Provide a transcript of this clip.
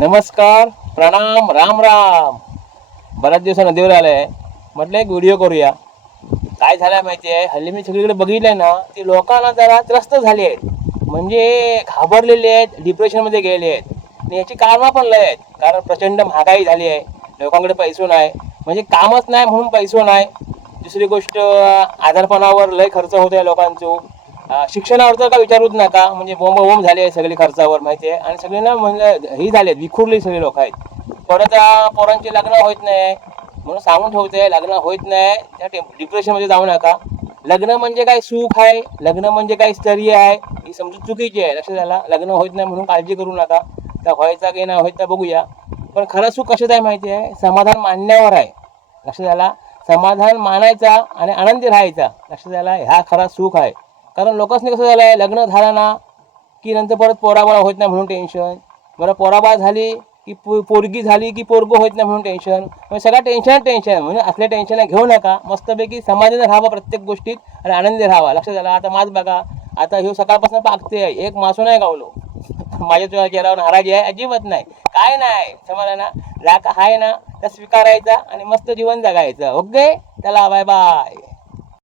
नमस्कार प्रणाम राम राम. बऱ्याच दिवसानं आलं आहे म्हटलं एक व्हिडिओ करूया. काय झालं माहिती आहे? हल्ली मी सगळीकडे बघितलंय ना ती लोकांना जरा त्रस्त झाली आहेत. म्हणजे घाबरलेले आहेत डिप्रेशनमध्ये गेले आहेत. आणि याची कारणं पण लय आहेत. कारण प्रचंड महागाई झाली आहे. लोकांकडे पैसो नाही. म्हणजे कामच नाही म्हणून पैसो नाही. दुसरी गोष्ट आजारपणावर लय खर्च होत आहे लोकांचो. शिक्षणावरचा शिक्षणावर तर का विचारूच नका. म्हणजे बोंब बोंब झाले आहे सगळे खर्चावर माहिती आहे? आणि सगळी ना म्हणजे ही झाले आहेत सगळे लोक आहेत. परत अं, पोरांचे लग्न होत नाही. म्हणून सांगून ठेवते लग्न होत नाही. त्या डिप्रेशनमध्ये जाऊ नका. लग्न म्हणजे काय सुख आहे? लग्न म्हणजे काय स्तरीय आहे? ही समजून चुकीची आहे. लक्षात झाला लग्न होत नाही म्हणून काळजी करू नका. त्या व्हायचा की नाही व्हायचा बघूया. पण खरं सुख कशात आहे माहिती आहे? समाधान मानण्यावर आहे. लक्षात झाला समाधान मानायचा आणि आनंदी राहायचा. लक्षात झाला ह्या खरा सुख आहे. कारण लोकांनी कसं झालं आहे लग्न झालं ना की नंतर परत पोराबाळा होत नाही म्हणून टेन्शन बरं पोराबाळ झाली की पो पोरगी झाली की पोरगं होत नाही म्हणून टेन्शन म्हणजे सगळं टेन्शन टेन्शन म्हणजे असल्या टेन्शन घेऊ नका. मस्तपैकी समाधान राहावा प्रत्येक गोष्टीत आणि आनंदी राहावा. लक्षात झालं आता माझ बघा आता ह्यो सकाळपासून पाकते एक मासू नाही गावलो. माझ्या तुझ्या चेहऱ्यावर नाराजी आहे अजिबात नाही. काय नाही समजा ना? राका आहे ना त्या स्वीकारायचा आणि मस्त जीवन जगायचं. ओके? त्याला बाय बाय